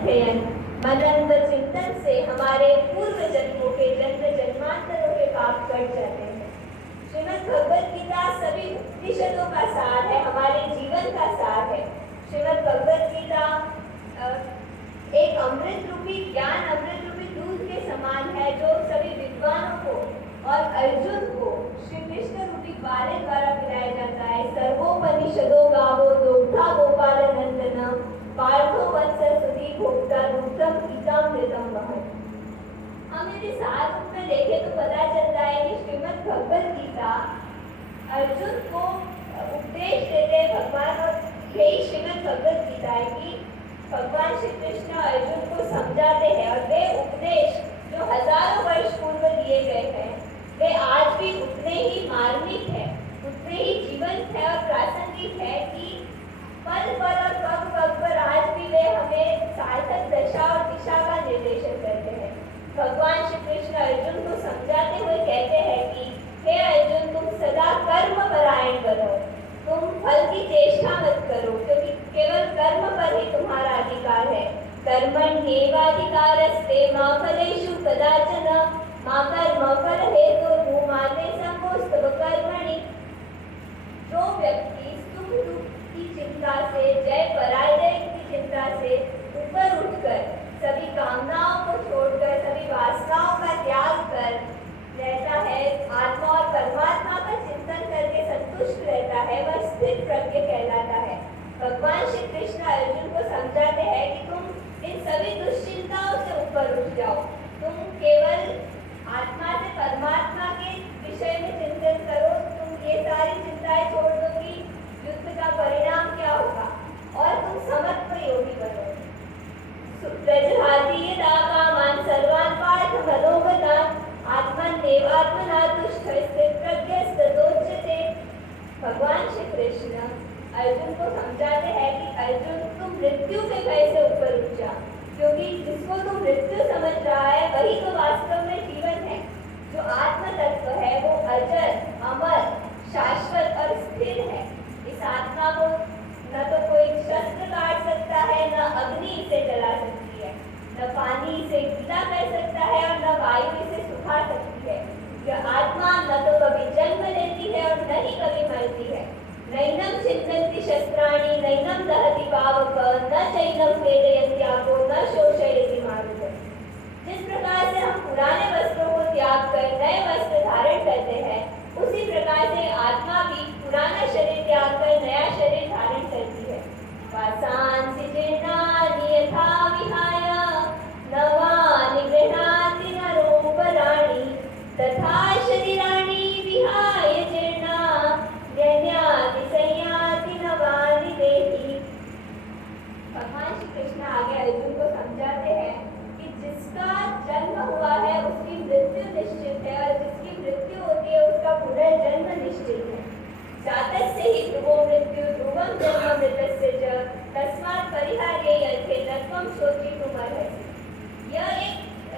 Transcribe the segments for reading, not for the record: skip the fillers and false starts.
अध्ययन मनन चिंतन से हमारे पूर्व जन्मों के जन्म जन्मांतरों के पाप कट जाते हैं। श्रीमद् भगवद गीता सभी उपनिषदों का सार है, हमारे जीवन का सार है। श्रीमद् भगवद गीता एक अमृत रूपी ज्ञान अमृत रूपी दूध के समान है, जो सभी विद्वानों को और अर्जुन को श्री कृष्ण रूपी ग्वाले द्वारा पिलाया जाता है। सर्वोपनिषदो गावो दोग्धा गोपाल नंदन पार्थो वत्स सुधी भोक्ता दुग्धम गीतामृतम वहन। हम यदि सार रूप में देखें तो पता चलता है कि श्रीमद् भगवद गीता अर्जुन को उपदेश देते हैं भगवान, और यही श्रीमद् भगवद गीता है कि भगवान श्री कृष्ण अर्जुन को समझाते हैं, और वे उपदेश जो हजारों वर्ष पूर्व दिए गए हैं वे आज भी उतने ही मार्मिक है, उतने ही जीवंत है और प्रासंगिक है कि पल पल और पग पग पर आज भी वे हमें सार्थक दशा और दिशा का निर्देशन करते हैं। भगवान श्री कृष्ण अर्जुन को समझाते हुए कहते हैं कि हे अर्जुन, तुम सदा कर्म परायण बनो, तुम फल की चेष्टा मत करो, क्योंकि केवल कर्म पर ही तुम्हारा अधिकार है। कर्मण्येवाधिकारस्ते मा फलेषु कदाचन मा कर्मफल हेतुर्भूः मा ते संगोऽस्तव कर्मणि। जो व्यक्ति सुख दुख की चिंता से, जय पराजय की चिंता से ऊपर उठकर, सभी कामनाओं को छोड़कर, सभी वासनाओं का त्याग कर रहता है, आत्मा और परमात्मा का चिंतन करके संतुष्ट रहता है, वह स्थिर प्रज्ञ कहलाता है। भगवान श्री कृष्ण अर्जुन को समझाते हैं कि तुम इन सभी दुश्चिंताओं से ऊपर उठ जाओ, तुम केवल आत्मा से परमात्मा के विषय में चिंतन करो, तुम ये सारी चिंताएं छोड़ दो कि युद्ध का परिणाम क्या होगा, और तुम समत्व योगी बनो। प्रजहाति यदा कामान् सर्वान् पार्थ मनोगतान् आत्मन्येवात्मना तुष्टः स्थितप्रज्ञस्तदोच्यते। भगवान श्री कृष्ण अर्जुन को समझाते हैं कि अर्जुन, तुम मृत्यु के भय से ऊपर उठ जा, क्योंकि जिसको तुम मृत्यु समझ रहा है वही तो वास्तव में जीवन है। जो आत्म तत्व है वो अजर, अमर, शाश्वत और स्थिर है। इस आत्मा को न तो कोई शस्त्र काट सकता है, न अग्नि इसे जला सकती है, न पानी इसे गीला कर सकता है, और न वायु इसे सुखा सकती है। यह आत्मा न तो कभी जन्म लेती है और न ही कभी मरती है। नैनम छिन्दन्ति शस्त्राणि नैनम दहति पावक न चैनम क्लेदयति आपो न शोषयति मारुतः। जिस प्रकार से हम पुराने वस्त्रों को त्याग कर नए वस्त्र धारण करते हैं, उसी प्रकार से आत्मा भी पुराना शरीर त्याग कर नया शरीर धारण करती है। वासांसि जीर्णानि यथा विहाय नवानि गृह्णाति नरोपराणि तथा शरीराणि विहाय जीर्णा यज्ञाति संयाति नवानि देहि। भगवान श्री कृष्ण आगे अर्जुन को समझाते हैं कि जिसका जन्म हुआ है उसकी मृत्यु निश्चित है, और जिसकी मृत्यु होती है उसका पुनर्जन्म निश्चित है। जातस्य हि ध्रुवो मृत्यु ध्रुवं जन्म मृतस्य च तस्मात् परिहार्येऽर्थे न त्वं शोचितुमर्हसि। यह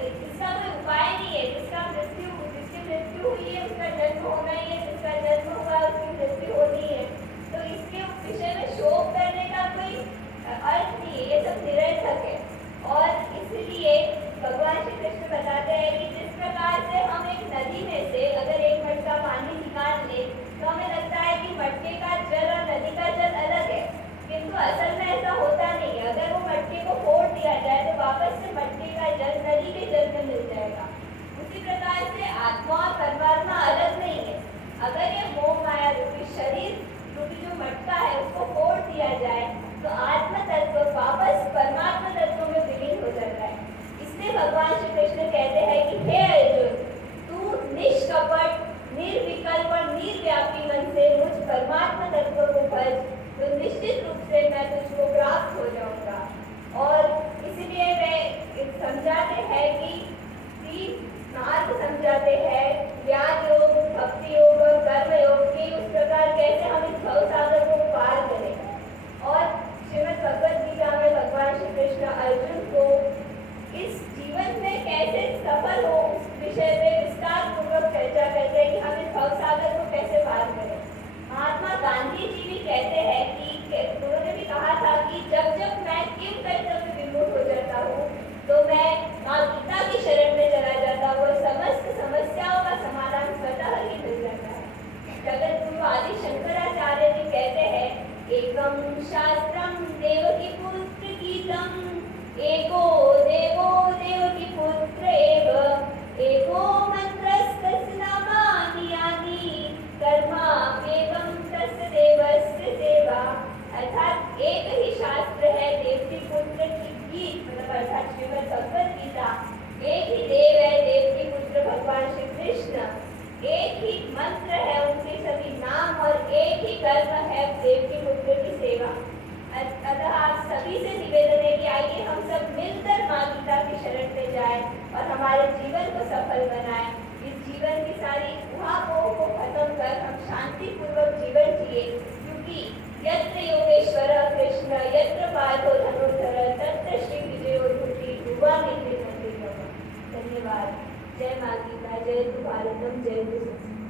इसका कोई उपाय नहीं है। जिसकी मृत्यु हुई है उसका जन्म होना ही है, जिसका जन्म हुआ है उसकी मृत्यु होनी है। तो इसके विषय में शोक करने का कोई अर्थ नहीं है, ये सब निरर्थक है। और इसलिए भगवान श्री कृष्ण बताते हैं कि जिस प्रकार से हम एक नदी में से अगर एक मटका पानी निकाल ले तो हमें लगता है कि मटके का जल और नदी का जल अलग है, किंतु असल में ऐसा होता नहीं है। अगर वो मटके को फोड़ दिया जाए तो वापस से मटके का जल नदी के जल में मिल जाएगा। उसी प्रकार से आत्मा और परमात्मा अलग नहीं है। अगर ये मोह माया रूपी शरीर रूपी जो मटका है उसको फोड़ दिया जाए तो आत्म तत्व वापस परमात्मा तत्व में विलीन हो जाता है। इसलिए भगवान श्री कृष्ण कहते हैं कि हे अर्जुन, तू निष्कपट, निर्विकल्प और निर्व्यापी मन से मुझ परमात्मा तत्व को भज, तो निश्चित रूप से मैं तुझको प्राप्त हो जाऊंगा। और इसलिए वे समझाते हैं कि मार्ग समझाते हैं, ज्ञान योग, भक्ति योग और कर्म योग की उस प्रकार कैसे हम इस भव सागर को पार करें। और श्रीमद् भगवद गीता में भगवान श्री कृष्ण अर्जुन को इस जीवन में कैसे अर्थात श्रीमद् भगवद गीता, एक ही देव है, देव के पुत्र भगवान श्री कृष्ण, एक ही मंत्र है, उनके सभी नाम और एक ही कर्म है, देव के पुत्र की सेवा। अतः आप सभी से निवेदन है कि आइए हम सब मिलकर माँ गीता की शरण में जाएं और हमारे जीवन को सफल बनाएं। इस जीवन की सारी उहापोह को खत्म कर हम शांतिपूर्वक जीवन जिए, क्योंकि यत्र योगेश्वरः कृष्ण यत्र पार्थो धनुर्धरः तत्र श्री विजयो भूति युवा नित्य। धन्यवाद। जय माँ गीता, जय तु भारतम, जय तु संस्कृत।